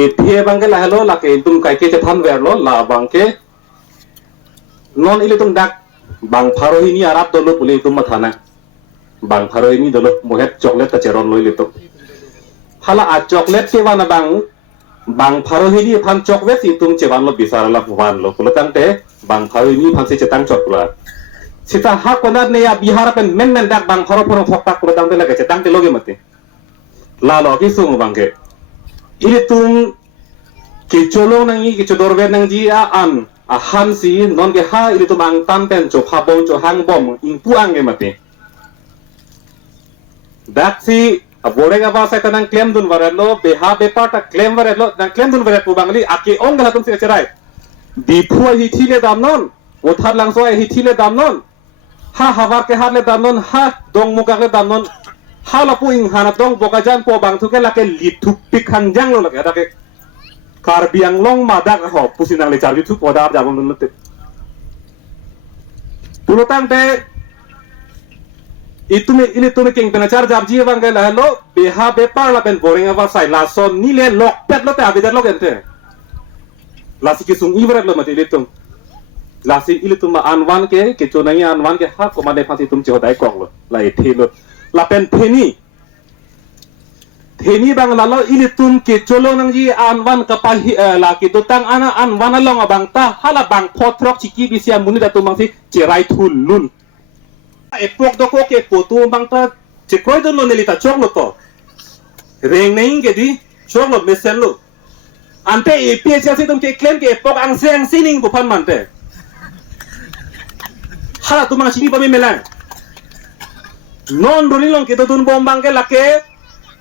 Ithie bangke la hello la ke tum kai ke than ver lo la bangke non ile tum dak bang pharo ini arab dolo pule tum mathana bang pharo ini dolo mohet chocolate ta cheron loi lito hala a chocolate ke wana bang pharo ini phan chocolate tum chewan lo bisara la wan lo pula tangte bang pharo ini phan se chetang chokla sita ha konar ne ya bihar pen men dak bang pharo phoro phoktak pula tangte la ke chetang te loge mate la lo ki sung bangke ile tum ke cholong nang i ke chodor ve nang ji an a han si non ke ha ile tum ang tan pen cho pha bong cho hang bom ing puang ge mate dak si a borega ba sa tanang claim dun varelo beha bepa ta claim varelo nang claim dun varet pu bangli ake ong gala tum se cherai di phua hi thile dam non o thar lang so hi thile dam non ha havar ke har le dam non ha dong muka le dam non ha la pu ing hana dong boka jan po bang thu ke la ke li thu pik hang jang lo la ke da ke kar biang long ma dak ho pusinang le char yu thu po da ja bom nun te pulo tang te itu ini tuh king penachar jab ji bang ke la lo beha bepar la ben boring ava sai la son ni le lok pet lo te abidar lo gente la si kisung ivret lo mati litung la si ilitum ma anwan ke chonai anwan ke ha ko mane phasi tum chodai kong lo la ethi lo la pen theni bang la lo ilitum ke cholo nang ji anwan ka pa la ki dotang ana anwan long bang ta hala bang photrok chiki bisia muni da tum bang si cherai thul lun epok doko ke potu bang ta chekoy don lo nelita chok lo to reng nei ke di chok lo mesen lo ante epi sia si tum ke claim ke epok ang seng sining bu phan man te hala tum ang sini pa me melang non roni long ke to dun bom bang ke lake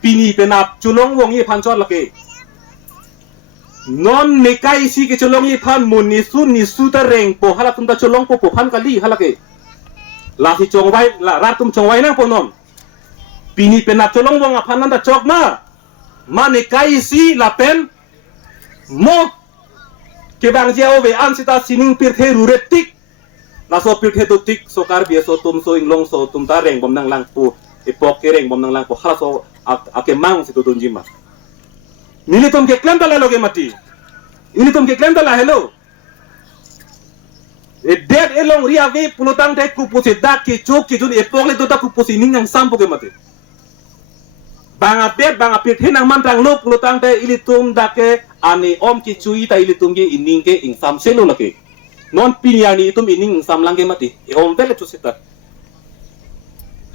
pini penap chulong wong yi phan chot lake non nekai si ke chulong yi phan mun ni su ta reng po hala tum ta chulong po phan kali hala ke la si chong wai la rat tum chong wai na po non pini penap chulong wong aphan nan ta chok ma nekai si la pen mo ke bang jao ve an sita sining pir the ruretik la so pir the tik so kar bia so tum so inglong so tum ta reng bom nang lang pu ipok ke reng bom nang lang pu hala so ake mang si tutun jima nili tum ke klem ta la loge mati ini tum ke klem ta la hello e dead elong ria ve pulotang te ku pusi dak ke chok ke jun epok le dota ku pusi ning ang sampo ke mati banga pet banga pit hinang mantang lo pulotang te ili tum dake ani om ki chui ta ili tum ge ining ke ing sam selo lake non piniani tum ining sam lang ke mati e om vele chusita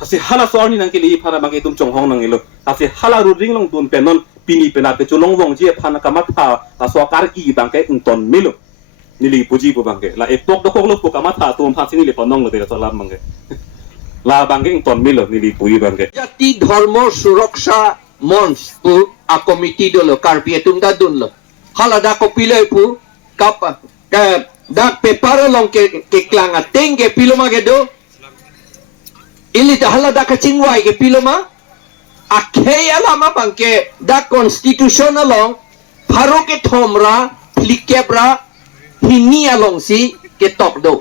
hasi hala so ni nang ke li phana bang tum chong hong nang ilo hasi hala ru ring long tun pe non pini pe na te chulong wong je phana kamat pha ta so kar i bang ke ung ton milo nili puji bu bang ke la epok do kok lo pu kamat tha tum pha sini le panong lo te so lam bang ke la bang ke ung ton milo nili puji bang ke জাতি ধর্ম সুরক্ষা মঞ্চ পু আ কমিটি দলো কারপি তুম দা দুন লো হালা দা কো পিলে পু কাপ দা পেপার লং ke klanga tenge piloma ge do ili da hala da ka chingwai ge piloma akhe alama bangke da constitution along pharo ke thomra flikebra hini along si ke tok do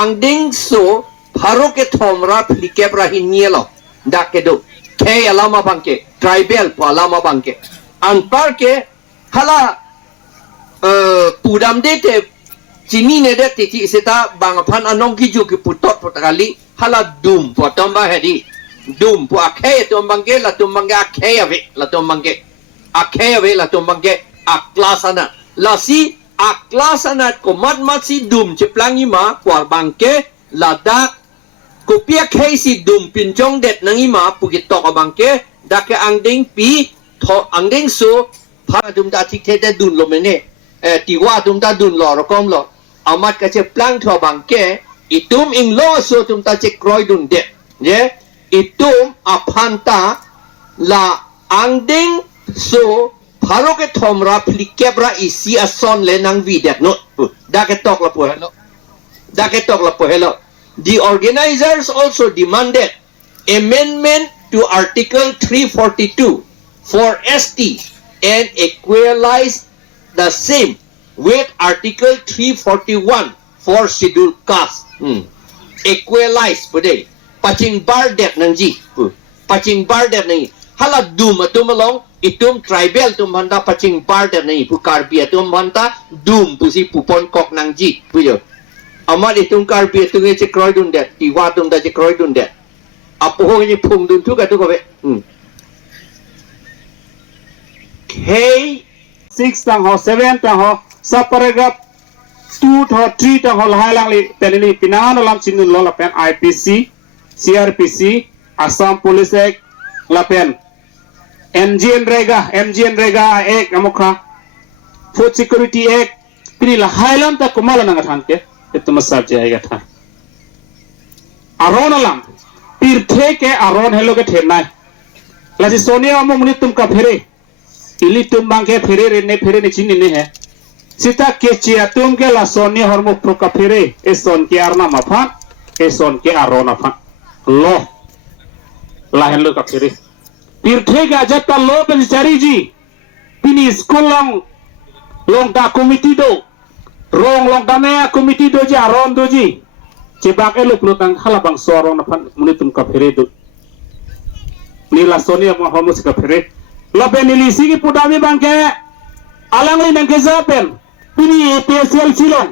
angding so pharo ke thomra flikebra hini along da ke do ke alama bangke tribal po alama bangke anpar ke hala pudam de te chini ne de ti seta bang phan anong ki ju ki putot potakali hala dum potamba hedi dum po akhe tombangke la tombangke akhe ave la tombangke akhe ave la tombangke aklasana la si aklasana ko mat si dum cheplangi ma kwar bangke la da kopia khe si dum pinjong det nangi ma pukit tok bangke da ke angding pi tho angding so pha dum da tik the dun lo mene tiwa dum da dun lo rokom lo amat ka cheplang tho bangke itum ing lo so tum ta che kroy dun de ye itum aphanta la angding so pharo ke thomra flikebra isi ason le nang videt no da ke tok la po hello da ke tok la po hello the organizers also demanded amendment to article 342 for ST and equalize the same with article 341 for scheduled caste equalize pade paching bar det nang ji paching bar det nang hala dum atum long itum tribal tum hanta paching part ni pu karpia tum hanta dum pu si pu pon kok nang ji pu yo amat itum karpia tu nge kroy dun det ti wa tum da kroy dun det apo ho ni phung dun tu ka tu ko be K 6 tang ho 7 tang ho sub paragraph 2 tho 3 tang ho lai lang li penili pinano lam chinun lo la pen IPC CRPC Assam Police Act la pen MGN Rega Act amokha Food Security Act pini la hailam ta kumala nang than ke itu masab jayega tha aron alam pir the ke aron helo ke thenai la ji sonia among muni tum ka phere ili tum bangke phere ne chini ne hai sita ke chia tum ke la sonia hormo pro ka phere e son ke arna mafan e son ke aron afan lo la helo ka phere तीर्थे का जत्ता लो बेचारी जी पिनी स्कूल लोंग दा कमिटी दो रोंग लोंग दा में कमिटी दो जी आरोन दो जी चेबाक एलो प्लोटंग हला बांग सोरों नफन मुनि तुम का फेरे दो नीला सोनिया मोहम्मद का फेरे लबे नीली सी की पुडामी बांग के अलंग ली नंगे जापेन पिनी एपीएसएल चिलोंग